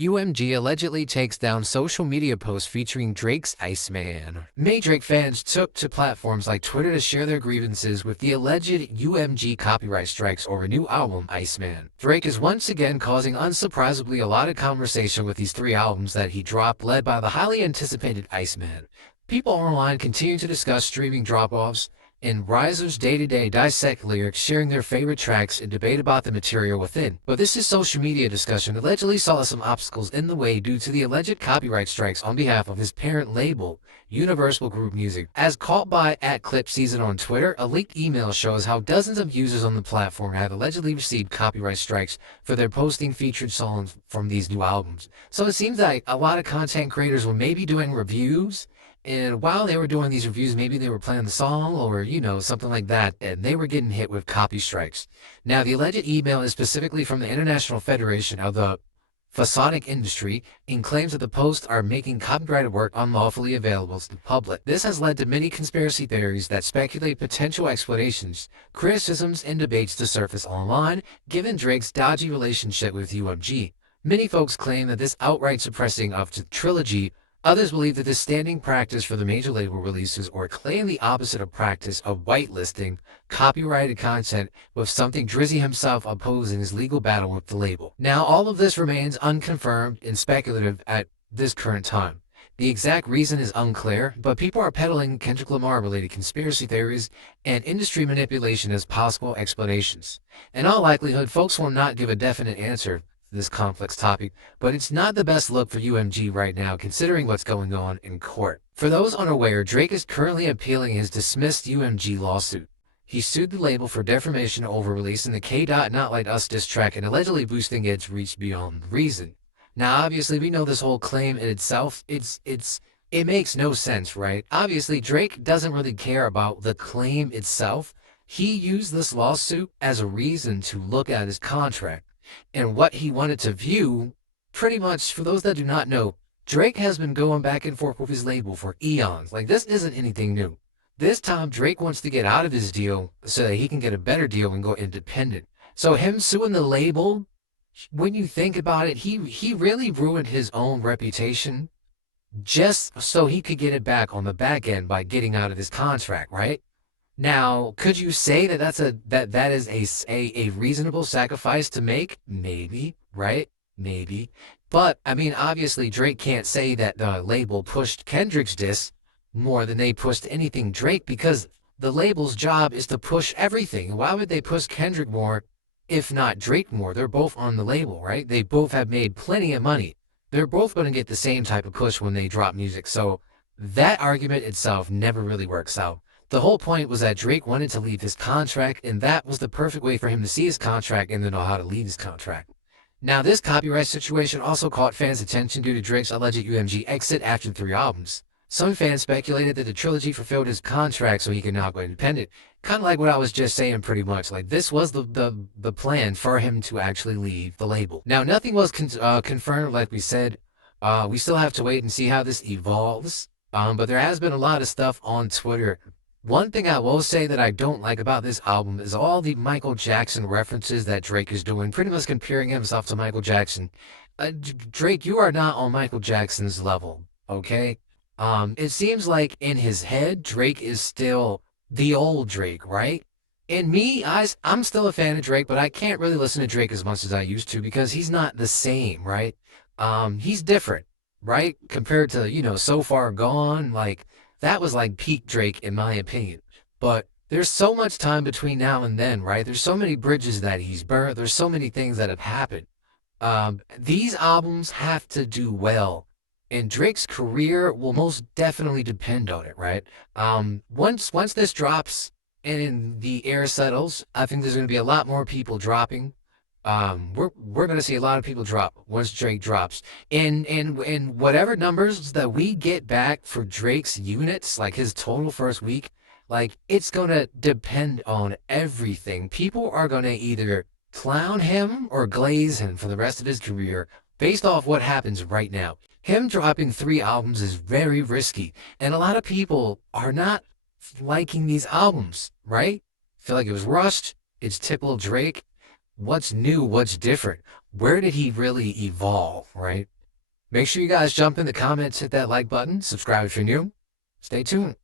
UMG allegedly takes down social media posts featuring Drake's Iceman. May Drake fans took to platforms like Twitter to share their grievances with the alleged UMG copyright strikes over new album Iceman. Drake is once again causing unsurprisingly a lot of conversation with these three albums that he dropped, led by the highly anticipated Iceman. People online continue to discuss streaming drop-offs, and risers day-to-day dissect lyrics, sharing their favorite tracks and debate about the material within. But this is social media discussion allegedly saw some obstacles in the way due to the alleged copyright strikes on behalf of his parent label, Universal Group Music. As caught by @ClipSeason on Twitter, a leaked email shows how dozens of users on the platform have allegedly received copyright strikes for their posting featured songs from these new albums. So it seems like a lot of content creators were maybe doing reviews, and while they were doing these reviews, maybe they were playing the song or, something like that, and they were getting hit with copy strikes. Now, the alleged email is specifically from the International Federation of the Phasonic Industry and claims that the posts are making copyrighted work unlawfully available to the public. This has led to many conspiracy theories that speculate potential explanations, criticisms, and debates to surface online, given Drake's dodgy relationship with UMG. Many folks claim that this outright suppressing of the trilogy. Others believe that this standing practice for the major label releases or claim the opposite of practice of whitelisting copyrighted content, with something Drizzy himself opposing his legal battle with the label. Now, all of this remains unconfirmed and speculative at this current time. The exact reason is unclear, but people are peddling Kendrick Lamar-related conspiracy theories and industry manipulation as possible explanations. In all likelihood, folks will not give a definite answer this complex topic, but it's not the best look for UMG right now considering what's going on in court. For those unaware, Drake is currently appealing his dismissed UMG lawsuit. He sued the label for defamation over releasing the K. Not Like Us diss track and allegedly boosting its reach beyond reason. Now, obviously, we know this whole claim in itself, it makes no sense, right? Obviously, Drake doesn't really care about the claim itself. He used this lawsuit as a reason to look at his contract and what he wanted to view. Pretty much, for those that do not know, Drake has been going back and forth with his label for eons. Like, this isn't anything new. This time, Drake wants to get out of his deal so that he can get a better deal and go independent. So him suing the label, when you think about it, he really ruined his own reputation just so he could get it back on the back end by getting out of his contract, right? Now, could you say that that is a reasonable sacrifice to make? Maybe, right? Maybe. But, I mean, obviously, Drake can't say that the label pushed Kendrick's diss more than they pushed anything Drake, because the label's job is to push everything. Why would they push Kendrick more, if not Drake more? They're both on the label, right? They both have made plenty of money. They're both going to get the same type of push when they drop music. So that argument itself never really works out. The whole point was that Drake wanted to leave his contract, and that was the perfect way for him to see his contract and to know how to leave his contract. Now, this copyright situation also caught fans' attention due to Drake's alleged UMG exit after 3 albums. Some fans speculated that the trilogy fulfilled his contract so he could now go independent. Kind of like what I was just saying, pretty much. Like, this was the plan for him to actually leave the label. Now, nothing was confirmed, like we said. We still have to wait and see how this evolves. But there has been a lot of stuff on Twitter. One thing I will say that I don't like about this album is all the Michael Jackson references that Drake is doing, pretty much comparing himself to Michael Jackson. Drake, you are not on Michael Jackson's level, okay? It seems like in his head, Drake is still the old Drake, right? And me, I'm still a fan of Drake, but I can't really listen to Drake as much as I used to because he's not the same, right? He's different, right? Compared to, So Far Gone, like, that was like peak Drake, in my opinion. But there's so much time between now and then, right? There's so many bridges that he's burned. There's so many things that have happened. These albums have to do well, and Drake's career will most definitely depend on it, right? Once this drops and the air settles, I think there's going to be a lot more people dropping. We're going to see a lot of people drop once Drake drops. And whatever numbers that we get back for Drake's units, like his total first week, like, it's going to depend on everything. People are going to either clown him or glaze him for the rest of his career based off what happens right now. Him dropping 3 albums is very risky, and a lot of people are not liking these albums, right? Feel like it was rushed. It's typical Drake. What's new? What's different? where did he really evolve, right? Make sure you guys jump in the comments, hit that like button, subscribe if you're new. Stay tuned.